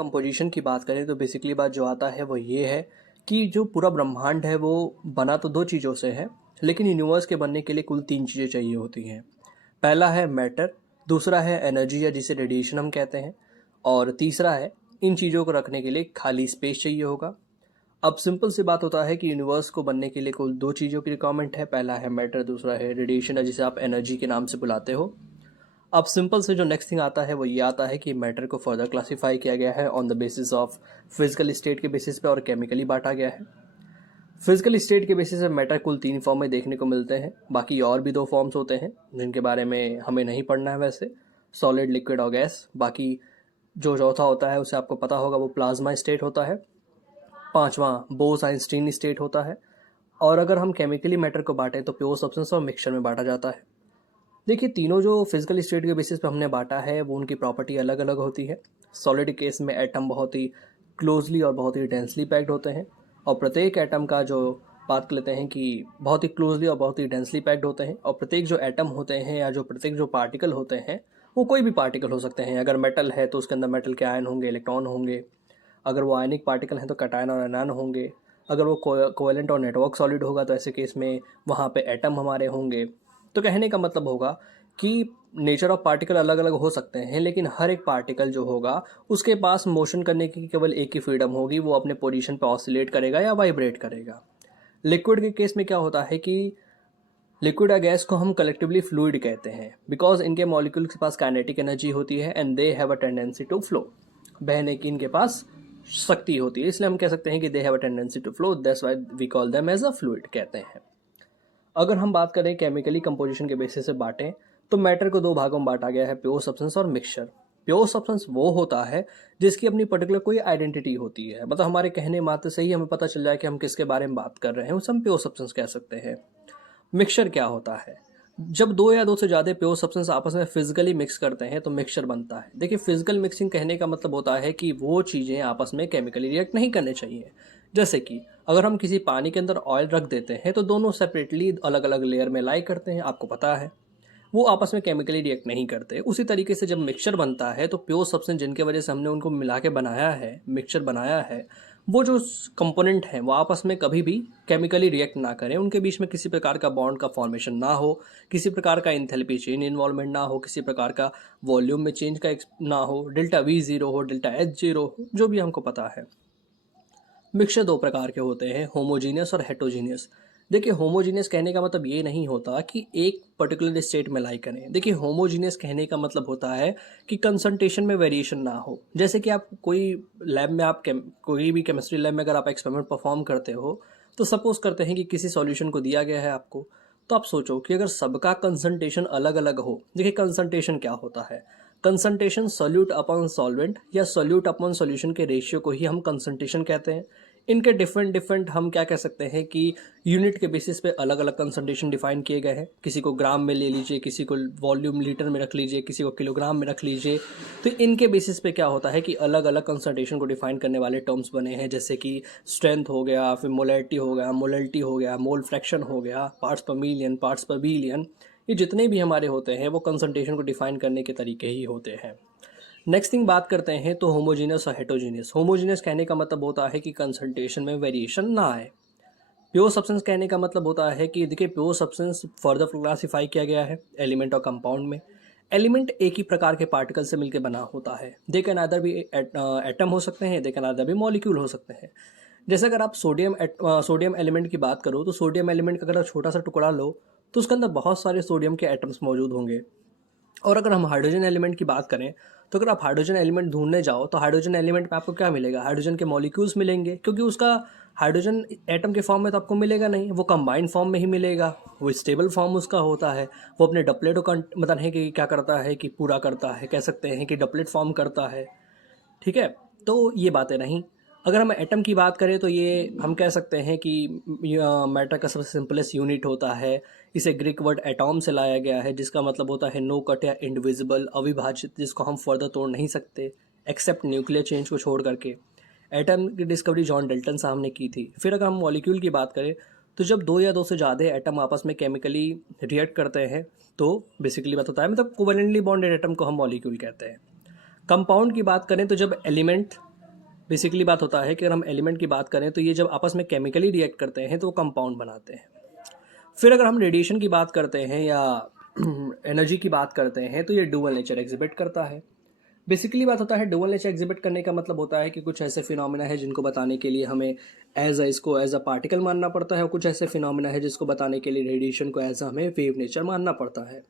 Composition की बात करें तो बेसिकली बात जो आता है वो ये है कि जो पूरा ब्रह्मांड है वो बना तो दो चीज़ों से है, लेकिन यूनिवर्स के बनने के लिए कुल तीन चीज़ें चाहिए होती हैं। पहला है मैटर, दूसरा है एनर्जी या जिसे रेडिएशन हम कहते हैं, और तीसरा है इन चीज़ों को रखने के लिए खाली स्पेस चाहिए होगा। अब सिंपल सी बात होता है कि यूनिवर्स को बनने के लिए कुल दो चीज़ों की रिक्वायरमेंट है, पहला है मैटर, दूसरा है रेडिएशन या जिसे आप एनर्जी के नाम से बुलाते हो। अब सिंपल से जो नेक्स्ट थिंग आता है वो ये आता है कि मैटर को फर्दर क्लासिफाई किया गया है on the basis of physical state के बेसिस पे और केमिकली बांटा गया है। फिजिकल स्टेट के बेसिस पे मैटर कुल तीन फॉर्म में देखने को मिलते हैं, बाकी और भी दो फॉर्म्स होते हैं जिनके बारे में हमें नहीं पढ़ना है वैसे, सॉलिड, लिक्विड और गैस। बाकी जो चौथा होता है उसे आपको पता होगा, वो प्लाज्मा स्टेट होता है। पांचवा बोस-आइंस्टीन स्टेट होता है। और अगर हम केमिकली मैटर को बांटें तो प्योर सब्सटेंस और मिक्सचर में बांटा जाता है। देखिए, तीनों जो फिजिकल स्टेट के बेसिस पे हमने बांटा है वो उनकी प्रॉपर्टी अलग अलग होती है। सॉलिड केस में एटम बहुत ही क्लोजली और बहुत ही डेंसली पैक्ड होते हैं, और प्रत्येक एटम का जो बात कर लेते हैं कि बहुत ही क्लोजली और बहुत ही डेंसली पैक्ड होते हैं, और प्रत्येक जो एटम होते हैं या जो प्रत्येक जो पार्टिकल होते हैं वो कोई भी पार्टिकल हो सकते हैं। अगर मेटल है तो उसके अंदर मेटल के आयन होंगे, इलेक्ट्रॉन होंगे। अगर वो आयनिक पार्टिकल हैं तो कैटायन और एनायन होंगे। अगर वो कोवेलेंट और नेटवर्क सॉलिड होगा तो ऐसे केस में वहाँ पे एटम हमारे होंगे। तो कहने का मतलब होगा कि नेचर ऑफ पार्टिकल अलग अलग हो सकते हैं, लेकिन हर एक पार्टिकल जो होगा उसके पास मोशन करने की केवल एक ही फ्रीडम होगी, वो अपने पोजीशन पे ऑसिलेट करेगा या वाइब्रेट करेगा। लिक्विड के केस में क्या होता है कि लिक्विड या गैस को हम कलेक्टिवली फ्लूइड कहते हैं, बिकॉज इनके मॉलिक्यूल के पास काइनेटिक एनर्जी होती है and they have a tendency to flow. बहने की इनके पास शक्ति होती है, इसलिए हम कह सकते हैं कि they have a tendency to flow, that's why we call them as a fluid कहते हैं। अगर हम बात करें केमिकली कंपोजिशन के बेसिस से बांटें तो मैटर को दो भागों में बांटा गया है, प्योर सब्सटेंस और मिक्सचर। प्योर सब्सटेंस वो होता है जिसकी अपनी पर्टिकुलर कोई आइडेंटिटी होती है, मतलब हमारे कहने मात्र से ही हमें पता चल जाए कि हम किसके बारे में बात कर रहे हैं, उसे हम प्योर सब्सटेंस कह सकते हैं। मिक्सचर क्या होता है? जब दो या दो से ज़्यादा प्योर सब्सटेंस आपस में फिजिकली मिक्स करते हैं तो मिक्सचर बनता है। देखिए, फिजिकल मिक्सिंग कहने का मतलब होता है कि वो चीज़ें आपस में केमिकली रिएक्ट नहीं करने चाहिए। जैसे कि अगर हम किसी पानी के अंदर ऑयल रख देते हैं तो दोनों सेपरेटली अलग अलग लेयर में लाई करते हैं, आपको पता है, वो आपस में केमिकली रिएक्ट नहीं करते। उसी तरीके से जब मिक्सचर बनता है तो प्योर सब्सटेंस जिनके वजह से हमने उनको मिला के बनाया है, मिक्सचर बनाया है, वो जो कंपोनेंट हैं वो आपस में कभी भी केमिकली रिएक्ट ना करें, उनके बीच में किसी प्रकार का बॉन्ड का फॉर्मेशन ना हो, किसी प्रकार का इंथैल्पी चेंज इन्वॉल्वमेंट ना हो, किसी प्रकार का वॉल्यूम में चेंज का ना हो, डेल्टा वी जीरो हो, डेल्टा एच जीरो हो, जो भी हमको पता है। मिक्सचर दो प्रकार के होते हैं, होमोजीनियस और हेटरोजीनियस। देखिए, होमोजीनियस कहने का मतलब ये नहीं होता कि एक पर्टिकुलर स्टेट में लाई करें। देखिए, होमोजीनियस कहने का मतलब होता है कि कंसंट्रेशन में वेरिएशन ना हो। जैसे कि आप कोई लैब में कोई भी केमिस्ट्री लैब में अगर आप एक्सपेरिमेंट परफॉर्म करते हो तो सपोज करते हैं कि किसी सॉल्यूशन को दिया गया है आपको, तो आप सोचो कि अगर सबका कंसंट्रेशन अलग अलग हो। देखिए, कंसंट्रेशन क्या होता है? कंसंट्रेशन सोल्यूट अपॉन सॉल्वेंट या सोल्यूट अपॉन सॉल्यूशन के रेशियो को ही हम कंसंट्रेशन कहते हैं। इनके डिफरेंट डिफरेंट हम क्या कह सकते हैं कि यूनिट के बेसिस पे अलग अलग कंसंट्रेशन डिफाइन किए गए हैं। किसी को ग्राम में ले लीजिए, किसी को वॉल्यूम लीटर में रख लीजिए, किसी को किलोग्राम में रख लीजिए। तो इनके बेसिस पे क्या होता है कि अलग अलग कंसंट्रेशन को डिफाइन करने वाले टर्म्स बने हैं, जैसे कि स्ट्रेंथ हो गया, फिर मोलैरिटी हो गया, मोलैलिटी हो गया, मोल फ्रैक्शन हो गया, पार्ट्स पर मिलियन, पार्ट्स पर बिलियन। ये जितने भी हमारे होते हैं वो कंसंट्रेशन को डिफाइन करने के तरीके ही होते हैं। नेक्स्ट थिंग बात करते हैं तो होमोजीनियस और हेटरोजीनियस। होमोजीनियस कहने का मतलब होता है कि कंसंट्रेशन में वेरिएशन ना आए। प्योर सब्सटेंस कहने का मतलब होता है कि देखिए, प्योर सब्सटेंस फर्दर क्लासिफाई किया गया है एलिमेंट और कंपाउंड में। एलिमेंट एक ही प्रकार के पार्टिकल से मिलकर बना होता है। दे कैन आइदर भी एटम हो सकते हैं, दे कैन आइदर भी मॉलिक्यूल हो सकते हैं। जैसे अगर आप सोडियम एलिमेंट की बात करो तो सोडियम एलिमेंट का अगर आप छोटा सा टुकड़ा लो तो उसके अंदर बहुत सारे सोडियम के एटम्स मौजूद होंगे। और अगर हम हाइड्रोजन एलिमेंट की बात करें तो अगर आप हाइड्रोजन एलिमेंट ढूंढने जाओ तो हाइड्रोजन एलिमेंट में आपको क्या मिलेगा? हाइड्रोजन के मॉलिक्यूल्स मिलेंगे, क्योंकि उसका हाइड्रोजन एटम के फॉर्म में तो आपको मिलेगा नहीं, वो कंबाइंड फॉर्म में ही मिलेगा। वो स्टेबल फॉर्म उसका होता है। वो अपने डपलेट को मतलब है कि क्या करता है कि पूरा करता है, कह सकते हैं कि डपलेट फॉर्म करता है। ठीक है, तो ये बातें नहीं। अगर हम एटम की बात करें तो ये हम कह सकते हैं कि मैटर का सबसे सिंपलेस्ट यूनिट होता है। इसे ग्रीक वर्ड एटॉम से लाया गया है, जिसका मतलब होता है नो कट या इंडिविजिबल, अविभाजित, जिसको हम फर्दर तोड़ नहीं सकते एक्सेप्ट न्यूक्लियर चेंज को छोड़ करके। एटम की डिस्कवरी जॉन डेल्टन साहब ने की थी। फिर अगर हम मॉलिक्यूल की बात करें तो जब दो या दो से ज़्यादा एटम आपस में केमिकली रिएक्ट करते हैं तो बेसिकली बात होता है, मतलब कोवेलेंटली बॉन्डेड एटम को हम मॉलिक्यूल कहते हैं। कंपाउंड की बात करें तो जब एलिमेंट बेसिकली बात होता है कि अगर हम एलिमेंट की बात करें तो ये जब आपस में केमिकली रिएक्ट करते हैं तो वो कंपाउंड बनाते हैं। फिर अगर हम रेडिएशन की बात करते हैं या एनर्जी की बात करते हैं तो ये डुअल नेचर एग्जिबिट करता है। बेसिकली बात होता है डुअल नेचर एग्जिबिट करने का मतलब होता है कि कुछ ऐसे फिनोमेना है जिनको बताने के लिए हमें इसको एज अ पार्टिकल मानना पड़ता है, और कुछ ऐसे फिनोमेना है जिसको बताने के लिए रेडिएशन को एज हमें वेव नेचर मानना पड़ता है।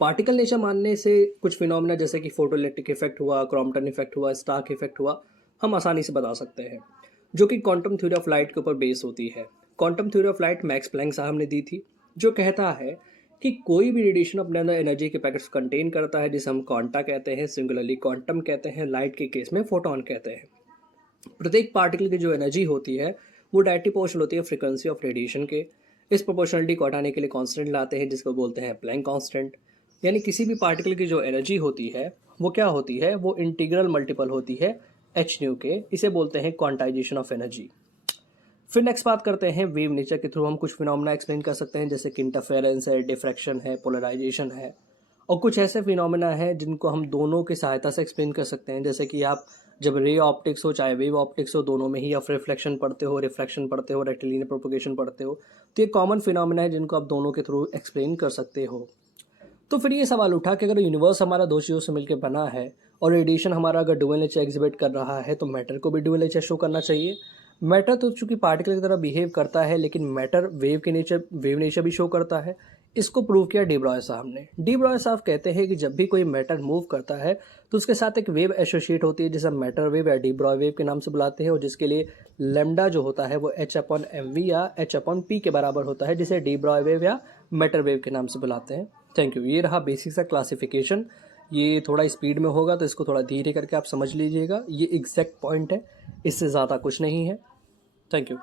पार्टिकल नेचर मानने से कुछ फिनोमेना जैसे कि फोटोइलेक्ट्रिक इफेक्ट हुआ, क्रॉम्पटन इफेक्ट हुआ, स्टार्क इफेक्ट हुआ, हम आसानी से बता सकते हैं, जो कि क्वांटम थ्योरी ऑफ लाइट के ऊपर बेस होती है। Quantum theory of light Max Planck साहब ने दी थी, जो कहता है कि कोई भी रेडिएशन अपने अंदर एनर्जी के पैकेट्स कंटेन करता है, जिसे हम क्वांटा कहते हैं, सिंगुलरली क्वांटम कहते हैं, लाइट के केस में फोटोन कहते हैं। प्रत्येक पार्टिकल की जो एनर्जी होती है वो डायरेक्टली प्रोपोर्शनल होती है फ्रीक्वेंसी ऑफ रेडिएशन के। इस प्रोपोर्शनलिटी को हटाने के लिए कांस्टेंट लाते हैं जिसको बोलते हैं प्लैंक कांस्टेंट। यानी किसी भी पार्टिकल की जो एनर्जी होती है वो क्या होती है, वो इंटीग्रल मल्टीपल होती है एच न्यू के। इसे बोलते हैं क्वांटाइजेशन ऑफ एनर्जी। फिर नेक्स्ट बात करते हैं वेव नेचर के थ्रू हम कुछ फिनोमेना एक्सप्लेन कर सकते हैं, जैसे कि इंटरफेरेंस है, डिफ्रैक्शन है, पोलराइजेशन है, और कुछ ऐसे फिनोमेना है जिनको हम दोनों की सहायता से एक्सप्लेन कर सकते हैं, जैसे कि आप जब रे ऑप्टिक्स हो चाहे वेव ऑप्टिक्स हो, दोनों में ही आप रिफ्लेक्शन पढ़ते हो, रिफ्रैक्शन पढ़ते हो, रेक्टिलिनियर प्रोपगेशन पढ़ते हो, तो ये कॉमन फिनोमेना है जिनको आप दोनों के थ्रू एक्सप्लेन कर सकते हो। तो फिर ये सवाल उठा कि अगर यूनिवर्स हमारा दो चीज़ों से मिलकर बना है और रेडिएशन हमारा अगर डुअल नेचर एग्जिबिट कर रहा है तो मैटर को भी डुअल नेचर शो करना चाहिए। मैटर तो चूंकि पार्टिकल की तरह बिहेव करता है, लेकिन मैटर वेव नेचर भी शो करता है। इसको प्रूव किया डी ब्रॉय साहब ने। डी ब्रॉय साहब कहते हैं कि जब भी कोई मैटर मूव करता है तो उसके साथ एक वेव एसोसिएट होती है, जिसे हम मैटर वेव या डी ब्रॉय वेव के नाम से बुलाते हैं, और जिसके लिए लेमडा जो होता है वो h/mv या h/p के बराबर होता है, जिसे डी ब्रॉय वेव या मैटर वेव के नाम से बुलाते हैं। Thank you. ये रहा बेसिक सा क्लासिफिकेशन। ये थोड़ा स्पीड में होगा तो इसको थोड़ा धीरे करके आप समझ लीजिएगा। ये एग्जैक्ट पॉइंट है, इससे ज़्यादा कुछ नहीं है। Thank you.